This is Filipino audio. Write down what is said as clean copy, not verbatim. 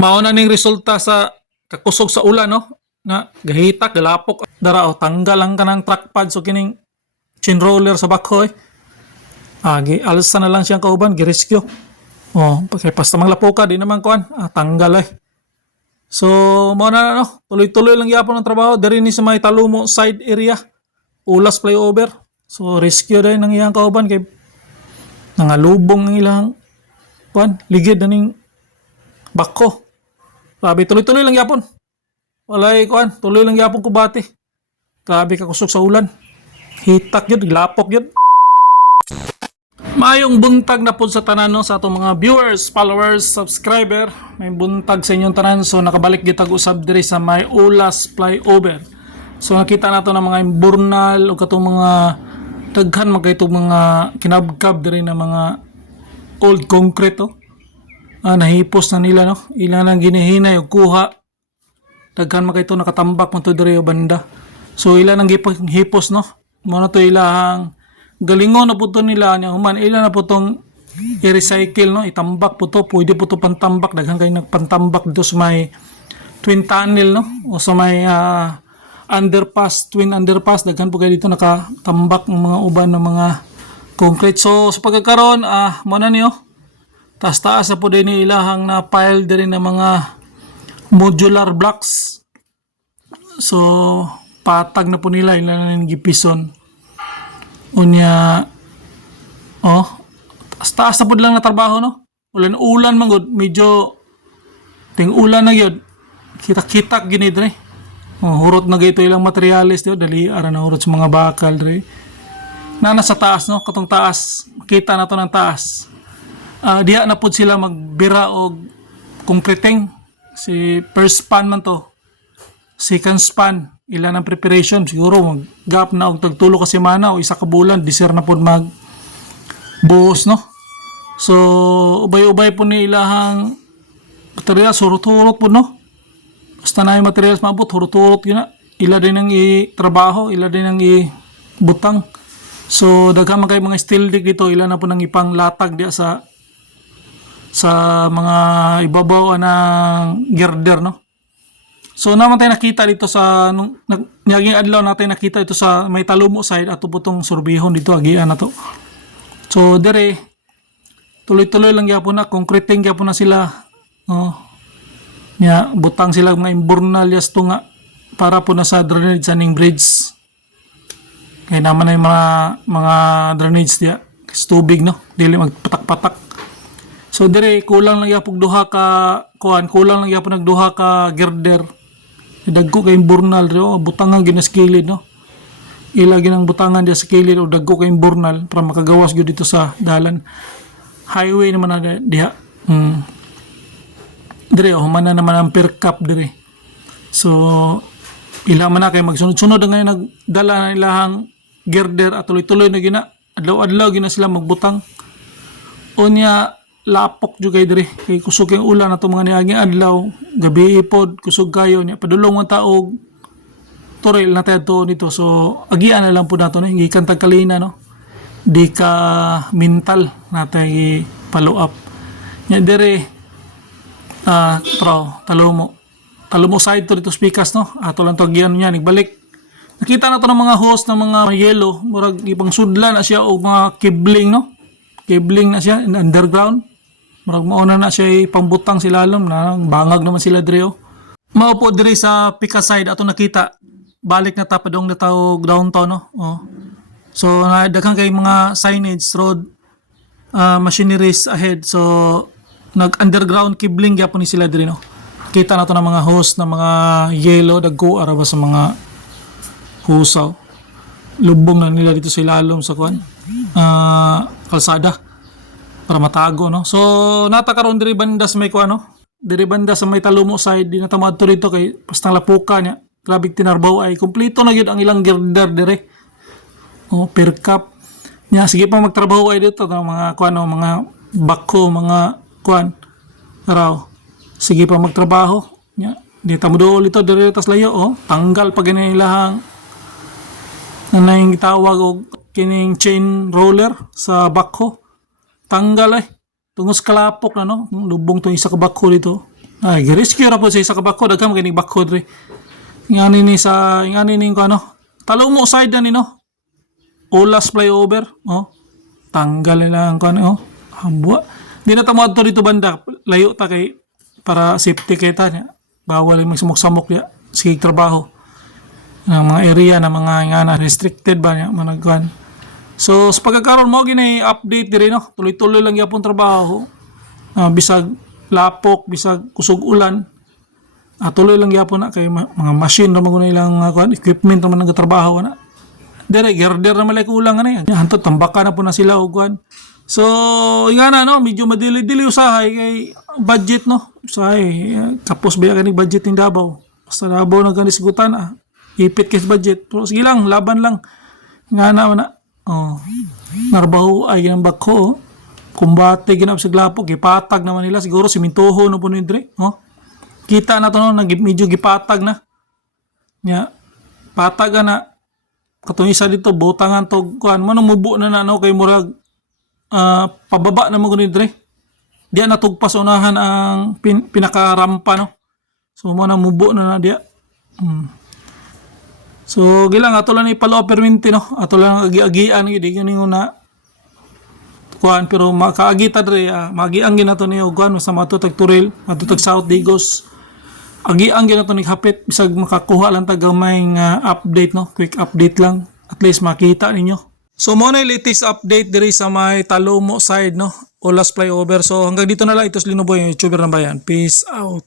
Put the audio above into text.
Mao na ning resulta sa kakusog sa ulan no na gahitak galapok dara o tanggal ang kanang track pad so kining chin roller sa backhoe. Gi alsa na lang siyang kauban gi-rescue. Kay basta maglapo ka di naman kuan tanggal eh. So mao na no tuloy-tuloy lang gyapon ang trabaho diri ni sa may Talumo side area. Ulas flyover. So rescue din ng iyang kauban kay nangalubong ang ilang kuan ligid na ning bako. Grabe, tuloy-tuloy lang yapon. Walay kuan, tuloy lang yapon kubati. Grabe ka kusog sa ulan. Hitak yun, lapok yun. Mayong buntag na po sa tanan no, sa atong mga viewers, followers, subscriber. May buntag sa inyong tanan. So nakabalik gitag usab diri sa may Ulas flyover. So nakita nato ng mga imburnal o katong mga daghan magkaytong mga kinabkab diri na mga old concrete oh. Nahipos na nila no. Ilan ang ginihinay o kuha. Daghan makito nakatambak mo to diri o banda. So ilan ang hipos no. Muna to ilang galingon na po to nila niya human ilan na po tong i-recycle no. Itambak po to. Pwede po to pantambak. Daghan kayo nagpantambak dito sa may twin tunnel no. O sa may underpass, twin underpass. Daghan po kayo dito nakatambak ng mga uban ng mga concrete. So sa pagkakaroon muna niyo taas na po din ilahang na pile din ng mga modular blocks. So, patag na po nila ilan ng gipison. Unya, taas na po lang na trabaho, no? Ulan man good, medyo ting ulan na yun. Kitak-kitak ginid rin. Hurot na gito ilang materialis, diyo. Dali, ara na hurot sa mga bakal rin. Na nasa taas, no? Katong taas. Makita na to ng taas. Diha na po sila magbira o concreting. Si first span man to. Second span. Ilan ang preparation. Siguro mag-gap na o tagtulo ka semana o isa ka bulan. Disir na po mag-buhos no. So ubay-ubay po ni ilahang material. Hurot-hurot po no. Basta na yung materials mabot. Hurot-hurot yun na. Ila din ang i-trabaho. Ila din ang i-butang. So daghan man kayo mga steel dig dito. Ila na po nang ipang latag diya sa mga ibabaw ng girder no. So naman tayo nakita dito sa naging adlaw natin nakita ito sa may Talumo side ato putong surbihon dito agian na to. So dire tuloy-tuloy lang gyapon na concreting gyapon na sila. Butang sila mga imburnal yasto nga para po na sa drainage saning bridge. Kaya naman na yung mga drainage diya tubig no dili magpatak-patak. So dire kulang lang yapog duha ka kulang lang yapon nagduha ka girder. Dagko kay burnal ro butangan ginaskilid no. Ila ginang butangan dia sa kilid o dagko kay burnal para makagawas gyud dito sa dalan. Highway naman na diha. Dire human na naman ang per cap dire. So ila man na kay magsunod-sunod nga nagdala na ilahang girder at tuloy-tuloy na gina adlaw-adlaw gina sila magbutang. Unya lapok jud kay dire kay kusog yung ulan ato mga niaging adlaw gabi pod kusog kayo niya padulong ang taog turil na tayo nito so agian na lang po nato no gikan tagkalina no di ka mental natay follow up nya dire Talumo side to dito speakers no ato lang to agian niya nagbalik nakita na to ng mga host ng mga yellow murag ipang sudlan na siya o mga kibling no kibling na siya in underground. Marag mauna na siya pangbutang sila alam na bangag naman sila dre. Mao po diri sa Pika side ato nakita. Balik na tapadong na tawag downtown no. So daghang kay mga signage road machineries ahead. So nag-underground kibling gyapon ni sila diri no. Kita nato ng mga host na mga yellow dagko ara ba sa mga husaw. Lubong na nila dito sa ilalom sa kuan. Kalsada para matago no. So natakaron diri banda sa may kuan no. Diri banda sa may Talumo side di na ta maadto dito kay pastang lapuka niya. Grabe tinarbaw ay kumpleto na gyud ang ilang girder dire. Per cap. Nya sige pa magtrabaho ay dito ng mga kuan no, mga bako, mga kuan. Araw. Sige pa magtrabaho. Nya di ta moduol ito dire tas layo tanggal pa gani ilahang nanay tawag og kining chain roller sa backhoe. Tanggal tungos kalapok na no lubong to isa ka backhoe dito Ay, rescue ra po sa isa ka bakod, agam kinig bakod ri. Ingani ni sa ingani ning ko ano. Talo mo side na ni no. Olas flyover, oh. Tanggal na ang ko ano, oh. Hambwa. Di na tamo adto dito banda, layo ta kay para safety kay ta niya. Bawal yung magsamok-samok niya sa trabaho. Ang mga area na mga ingana restricted ba niya managkuan. So sa pagkakaroon mo gini update diri no. Tuloy-tuloy lang gyapon trabaho. Bisag lapok, bisag kusog ulan. Tuloy lang gyapon na kay mga machine ra mga ilang equipment man nagatrabaho na. Dire girder na malay kulang na yan. Hanto tambaka na po na sila og kuan. So ingana no, medyo madili-dili usahay kay budget no. Usahay kapos ba kanig budget ning Davao. Basta Davao nagkanisgutan ipit kay budget. Pero sige lang, laban lang. Ingana na. Oh. Narbaho ay ginang bakho. Kumbate ginap sa glapok, gipatag naman nila siguro simintoho no po ni Dre, oh. Kita na to no, medyo gipatag na. Nya patag na katong isa dito butangan to kuan mo mubo na no kay murag pababa na mo ni Dre. Diya natugpas unahan ang pinakarampa no. So mo na mubo na diya. So gilang ato lang ipalo perminti no. Ato lang agi-agian gid na kuan pero makaagita dre magiang ginato ni kuan sa matutag Turil matutag South Digos agiang ginato ni hapit bisag makakuha lang tag gamay nga update no quick update lang at least makita ninyo. So mo na latest update diri sa may Talomo side no Olas flyover. So hanggang dito na lang, ito si Linoboy, YouTuber na bayan. Peace out.